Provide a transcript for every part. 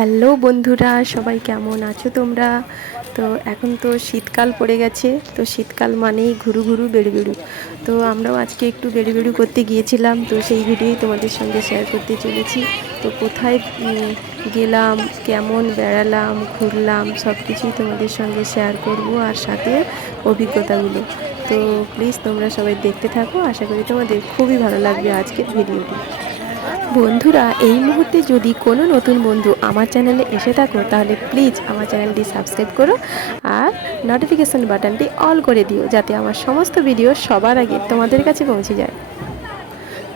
Hello বন্ধুরা, সবাই কেমন আছো তোমরা? তো এখন তো শীতকাল পড়ে গেছে, তো শীতকাল মানেই ঘুরু ঘুরু বেড়ু বেড়ু তো আমরাও আজকে একটু বেড়ু বেড়ু করতে গিয়েছিলাম, তো সেই ভিডিওই তোমাদের সঙ্গে শেয়ার করতে চলেছি। তো কোথায় গেলাম, কেমন বেড়ালাম, ঘুরলাম সব কিছুই তোমাদের সঙ্গে শেয়ার করব আর সাথে অভিজ্ঞতাগুলো। তো প্লিজ তোমরা সবাই দেখতে থাকো, আশা করি তোমাদের খুবই ভালো লাগবে আজকের ভিডিওটি। বন্ধুরা, এই মুহূর্তে যদি কোনো নতুন বন্ধু আমার চ্যানেলে এসে থাকো, তাহলে প্লিজ আমার চ্যানেলটি সাবস্ক্রাইব করো আর নোটিফিকেশান বাটনটি অল করে দিও, যাতে আমার সমস্ত ভিডিও সবার আগে তোমাদের কাছে পৌঁছে যায়।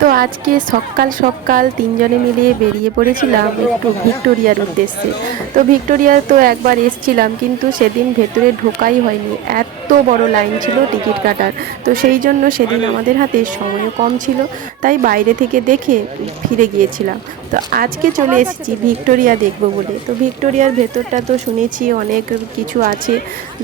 তো আজকে সকাল সকাল তিনজনে মিলিয়ে বেরিয়ে পড়েছিলাম একটু ভিক্টোরিয়ার উদ্দেশ্যে। তো ভিক্টোরিয়া তো একবার এসছিলাম, কিন্তু সেদিন ভেতরে ঢোকাই হয়নি। এত বড় লাইন ছিল টিকিট কাটার। তো সেই জন্য সেদিন আমাদের হাতে সময়ও কম ছিল, তাই বাইরে থেকে দেখে ফিরে গিয়েছিলাম। তো আজকে চলে এসেছি ভিক্টোরিয়া দেখব বলে। তো ভিক্টোরিয়ার ভেতরটা তো শুনেছি অনেক কিছু আছে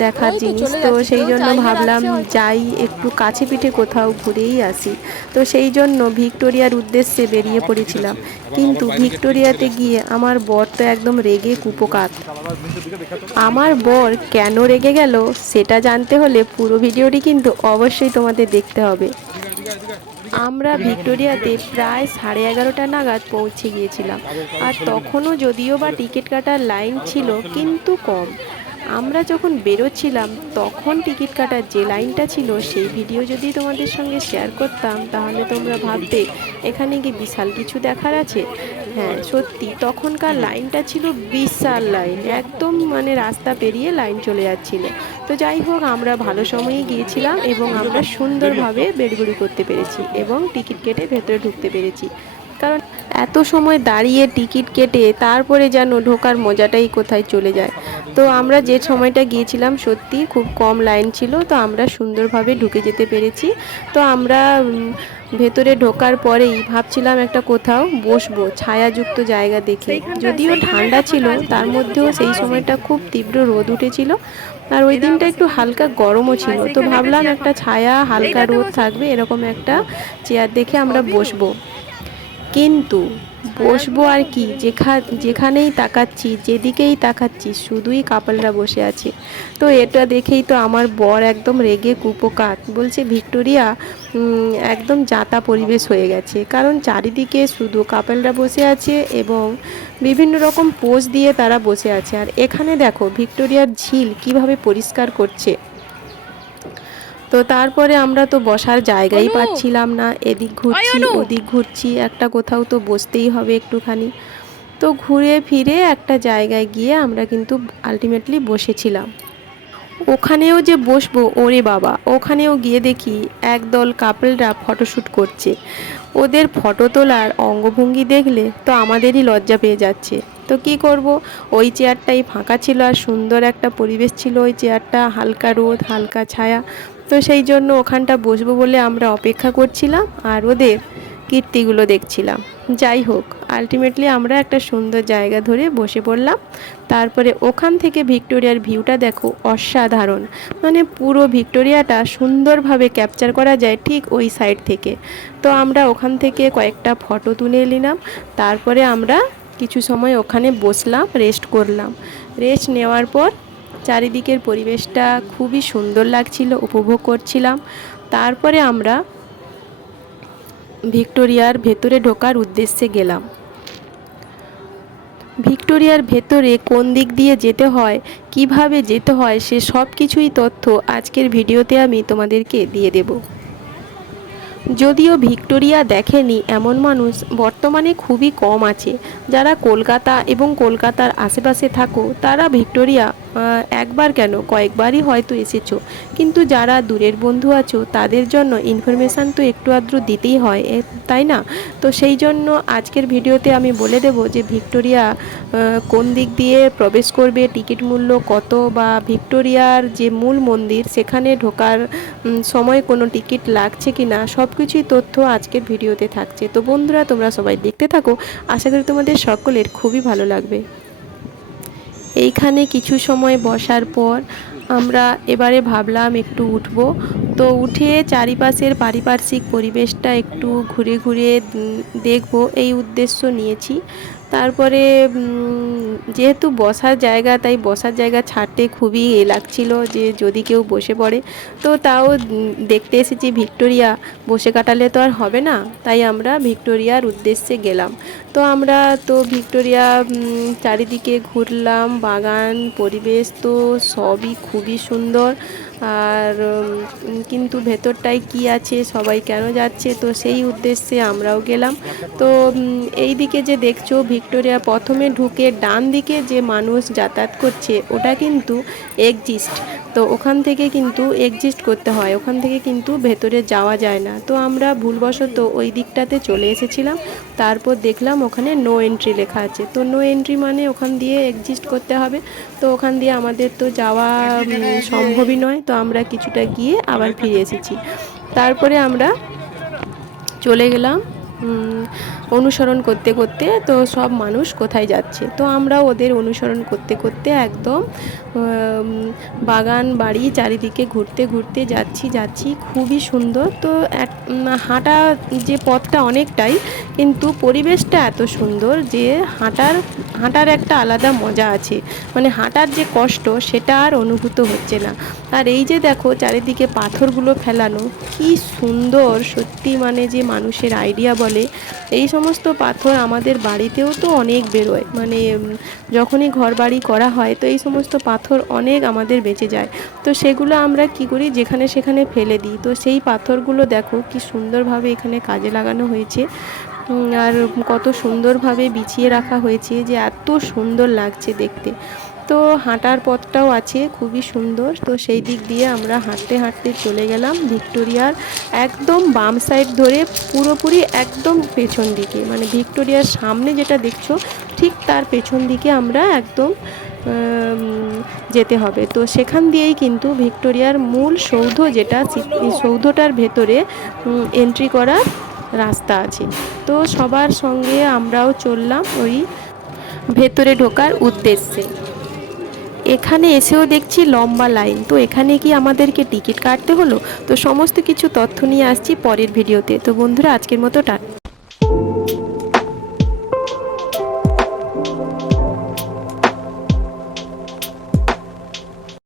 দেখার জিনিস। তো সেই জন্য ভাবলাম যাই একটু কাছে পিঠে কোথাও ঘুরেই আসি। তো সেই জন্য ভিক্টোরিয়ার উদ্দেশ্যে বেরিয়ে পড়েছিলাম। কিন্তু ভিক্টোরিয়াতে গিয়ে আমার বর তো একদম রেগে কুপোকাত। আমার বর কেন রেগে গেল সেটা জানতে হলে পুরো ভিডিওটি কিন্তু অবশ্যই তোমাদের দেখতে হবে। আমরা ভিক্টোরিয়াতে প্রায় সাড়ে এগারোটা নাগাদ পৌঁছে গিয়েছিলাম। আর তখনও যদিও বা টিকিট কাটার লাইন ছিল কিন্তু কম। আমরা যখন বেরোচ্ছিলাম, তখন টিকিট কাটার যে লাইনটা ছিল, সেই ভিডিও যদি তোমাদের সঙ্গে শেয়ার করতাম, তাহলে তোমরা ভাবতে, এখানে কি বিশাল কিছু দেখার আছে? হ্যাঁ সত্যি, তখনকার লাইনটা ছিল বিশাল লাইন। একদম মানে রাস্তা পেরিয়ে লাইন চলে যাচ্ছিল। তো যাই হোক, আমরা ভালো সময়ে গিয়েছিলাম এবং আমরা সুন্দরভাবে বেড়গুড়ি করতে পেরেছি এবং টিকিট কেটে ভেতরে ঢুকতে পেরেছি। কারণ এত সময় দাঁড়িয়ে টিকিট কেটে তারপরে যেন ঢোকার মজাটাই কোথায় চলে যায়। তো আমরা যে সময়টা গিয়েছিলাম সত্যি খুব কম লাইন ছিল, তো আমরা সুন্দরভাবে ঢুকে যেতে পেরেছি। তো আমরা ভেতরে ঢোকার পরেই ভাবছিলাম একটা কোথাও বসবো ছায়াযুক্ত জায়গা দেখে। যদিও ঠান্ডা ছিল তার মধ্যেও সেই সময়টা খুব তীব্র রোদ উঠেছিল। আর ওই দিনটা একটু হালকা গরমও ছিল। তো ভাবলাম একটা ছায়া হালকা রোদ থাকবে এরকম একটা চেয়ার দেখে আমরা বসবো। কিন্তু বসবো আর কি? যেখা, যেখানেই তাকাচ্ছি, যেদিকেই তাকাচ্ছি, শুধুই কাপলরা বসে আছে। তো এটা দেখেই তো আমার বর একদম রেগে কুপোকাত। বলছে, ভিক্টোরিয়া একদম যাতা পরিবেশ হয়ে গেছে। কারণ চারিদিকে শুধু কাপলরা বসে আছে এবং বিভিন্ন রকম পোজ দিয়ে তারা বসে আছে। আর এখানে দেখো, ভিক্টোরিয়ার ঝিল কীভাবে পরিষ্কার করছে। তো তারপরে আমরা তো বসার জায়গাই পাচ্ছিলাম না। এদিক ঘুরছি ওদিক ঘুরছি একটা কোথাও তো বসতেই হবে একটুখানি। তো ঘুরে ফিরে একটা জায়গায় গিয়ে আমরা কিন্তু আলটিমেটলি বসেছিলাম। ওখানেও যে বসবো ওরে বাবা! ওখানেও গিয়ে দেখি একদল কাপলরা ফটোশ্যুট করছে। ওদের ফটো তোলার অঙ্গভঙ্গি দেখলে তো আমাদেরই লজ্জা পেয়ে যাচ্ছে। তো কি করব? ওই চেয়ারটাই ফাঁকা ছিল আর সুন্দর একটা পরিবেশ ছিল। ওই চেয়ারটা হালকা রোদ হালকা ছায়া। তো সেই জন্য ওখানটা বসবো বলে আমরা অপেক্ষা করছিলাম আর ওদের কীর্তিগুলো দেখছিলাম। যাই হোক আলটিমেটলি আমরা একটা সুন্দর জায়গা ধরে বসে পড়লাম। তারপরে ওখান থেকে ভিক্টোরিয়ার ভিউটা দেখো অসাধারণ। মানে পুরো ভিক্টোরিয়াটা সুন্দরভাবে ক্যাপচার করা যায় ঠিক ওই সাইড থেকে। তো আমরা ওখান থেকে কয়েকটা ফটো তুলে নিলাম। তারপরে আমরা কিছু সময় ওখানে বসলাম রেস্ট করলাম। রেস্ট নেওয়ার পর চারিদিকের পরিবেশটা খুবই সুন্দর লাগছিল, উপভোগ করছিলাম। তারপরে আমরা ভিক্টোরিয়ার ভেতরে ঢোকার উদ্দেশ্যে গেলাম। ভিক্টোরিয়ার ভেতরে কোন দিক দিয়ে যেতে হয়, কীভাবে যেতে হয়, সে সব কিছুই তথ্য আজকের ভিডিওতে আমি তোমাদেরকে দিয়ে দেব। যদিও ভিক্টোরিয়া দেখেনি, এমন মানুষ বর্তমানে খুবই কম আছে। যারা কলকাতা এবং কলকাতার আশেপাশে থাকো, তারা ভিক্টোরিয়া একবার কেন? কয়েকবারই হয়তো এসেছ। কিন্তু যারা দূরের বন্ধু আছো, তাদের জন্য ইনফরমেশান তো একটু আধটু দিতেই হয় তাই না? তো সেই জন্য আজকের ভিডিওতে আমি বলে দেব যে ভিক্টোরিয়া কোন দিক দিয়ে প্রবেশ করবে, টিকিট মূল্য কত বা ভিক্টোরিয়ার যে মূল মন্দির, সেখানে ঢোকার সময় কোনো টিকিট লাগছে কি না সব কিছুই তথ্য আজকের ভিডিওতে থাকছে। তো বন্ধুরা, তোমরা সবাই দেখতে থাকো। আশা করি তোমাদের সকলের খুবই ভালো লাগবে। এইখানে কিছু সময় বসার পর আমরা এবারে ভাবলাম একটু উঠবো। তো উঠে চারিপাশের পারিপার্শ্বিক পরিবেশটা একটু ঘুরে ঘুরে দেখব, এই উদ্দেশ্য নিয়েছি। তারপরে যেহেতু বসার জায়গা, তাই বসার জায়গা ছাড়তে খুবই এ লাগছিল যে যদি কেউ বসে পড়ে। তো তাও দেখতে এসেছি ভিক্টোরিয়া। বসে কাটালে তো আর হবে না, তাই আমরা ভিক্টোরিয়ার উদ্দেশ্যে গেলাম। তো আমরা তো ভিক্টোরিয়া চারিদিকে ঘুরলাম, বাগান, পরিবেশ তো সবই খুবই সুন্দর। আর কিন্তু ভেতরটায় কি আছে, সবাই কেন যাচ্ছে? তো সেই উদ্দেশ্যে আমরাও গেলাম। তো এই দিকে যে দেখছ, ভিক্টোরিয়া প্রথমে ঢুকে ডান দিকে যে মানুষ যাতায়াত করছে, ওটা কিন্তু এক্সিস্ট তো ওখান থেকে কিন্তু এক্সিস্ট করতে হয়, ওখান থেকে কিন্তু ভেতরে যাওয়া যায় না। তো আমরা ভুলবশত ওই দিকটাতে চলে এসেছিলাম, তারপর দেখলাম ওখানে নো এন্ট্রি লেখা আছে। তো নো এন্ট্রি মানে ওখান দিয়ে এক্সিস্ট করতে হবে। তো ওখান দিয়ে আমাদের তো যাওয়া সম্ভবই নয়। তো আমরা কিছুটা গিয়ে আবার ফিরে এসেছি। তারপরে আমরা চলে গেলাম অনুসরণ করতে করতে তো সব মানুষ কোথায় যাচ্ছে? তো আমরা ওদের অনুসরণ করতে করতে একদম বাগান বাড়ি চারিদিকে ঘুরতে ঘুরতে যাচ্ছি যাচ্ছি। খুবই সুন্দর। তো হাঁটা যে পথটা অনেকটাই, কিন্তু পরিবেশটা এত সুন্দর যে হাঁটার হাঁটার একটা আলাদা মজা আছে। মানে হাঁটার যে কষ্ট, সেটা আর অনুভূত হচ্ছে না। আর এই যে দেখো, চারিদিকে পাথরগুলো ফেলানো, কি সুন্দর! সত্যি মানে যে মানুষের আইডিয়া বলে, এই সমস্ত পাথর আমাদের বাড়িতেও তো অনেক বেরোয়। মানে যখনই ঘর বাড়ি করা হয়, তো এই সমস্ত পাথর অনেক আমাদের বেঁচে যায়। তো সেগুলো আমরা কি করি? যেখানে সেখানে ফেলে দিই। তো সেই পাথরগুলো দেখো কি সুন্দরভাবে এখানে কাজে লাগানো হয়েছে। আর কত সুন্দরভাবে বিছিয়ে রাখা হয়েছে যে এত সুন্দর লাগছে দেখতে। তো হাঁটার পথটাও আছে, খুবই সুন্দর। তো সেই দিক দিয়ে আমরা হাঁটতে হাঁটতে চলে গেলাম ভিক্টোরিয়ার একদম বাম সাইড ধরে পুরোপুরি একদম পেছন দিকে। মানে ভিক্টোরিয়ার সামনে যেটা দেখছ, ঠিক তার পেছন দিকে আমরা একদম যেতে হবে। তো সেখান দিয়েই কিন্তু ভিক্টোরিয়ার মূল সৌধ যেটা সৌধটার ভেতরে এন্ট্রি করার রাস্তা আছে। তো সবার সঙ্গে আমরাও চললাম ওই ভেতরে ঢোকার উদ্দেশ্যে। এখানে এসেও দেখছি লম্বা লাইন। তো এখানে কি আমাদেরকে টিকিট কাটতে হলো? তো সমস্ত কিছু তথ্য নিয়ে আসছি পরের ভিডিওতে। তো বন্ধুরা, আজকের মতো টাটা